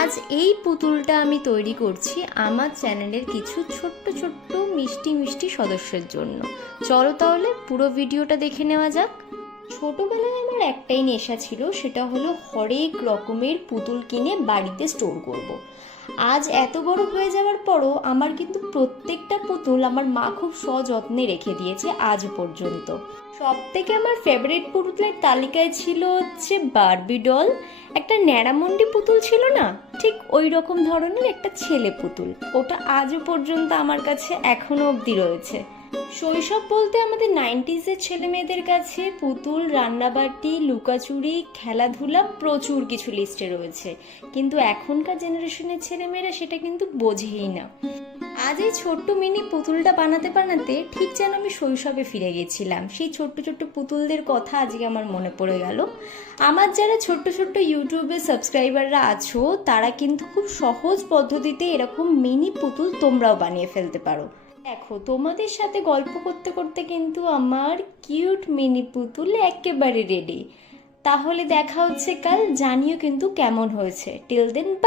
আজ এই পুতুলটা আমি তৈরি করছি আমার চ্যানেলের কিছু ছোট্ট ছোট্ট মিষ্টি মিষ্টি সদস্যের জন্য। চলো তাহলে পুরো ভিডিওটা দেখে নেওয়া যাক। ছোটবেলায় আমার একটাই নেশা ছিল, সেটা হলো হরেক রকমের পুতুল কিনে বাড়িতে স্টোর করব। আজ এত বড় হয়ে যাওয়ার পরও আমার কিন্তু প্রত্যেকটা পুতুল আমার মা খুব সযত্নে রেখে দিয়েছে আজ পর্যন্ত। সব থেকে আমার ফেভারিট পুতুলের তালিকায় ছিল হচ্ছে বারবি ডল। একটা ন্যাড়ামন্ডি পুতুল ছিল না, ঠিক ওই রকম ধরনের একটা ছেলে পুতুল, ওটা আজও পর্যন্ত আমার কাছে এখনো অবধি রয়েছে। শৈশব বলতে আমাদের 90s-এর ছেলে মেয়েদের কাছে পুতুল, রান্নাবাটি, লুকাচুরি, খেলাধুলা প্রচুর কিছু লিস্টে রয়েছে, কিন্তু এখনকার জেনারেশনের ছেলেমেয়েরা সেটা কিন্তু বোঝেই না। আজ এই ছোট্ট মিনি পুতুলটা বানাতে বানাতে ঠিক যেন আমি শৈশবে ফিরে গেছিলাম। সেই ছোট্ট ছোট্ট পুতুলদের কথা আজকে আমার মনে পড়ে গেল। আমার যারা ছোট্ট ছোট্ট ইউটিউবে সাবস্ক্রাইবাররা আছো, তারা কিন্তু খুব সহজ পদ্ধতিতে এরকম মিনি পুতুল তোমরাও বানিয়ে ফেলতে পারো। দেখো, তোমাদের সাথে গল্প করতে করতে কিন্তু আমার কিউট মিনি পুতুল একেবারে রেডি। তাহলে দেখা হচ্ছে কাল, জানিও কিন্তু কেমন হয়েছে। Till then, by.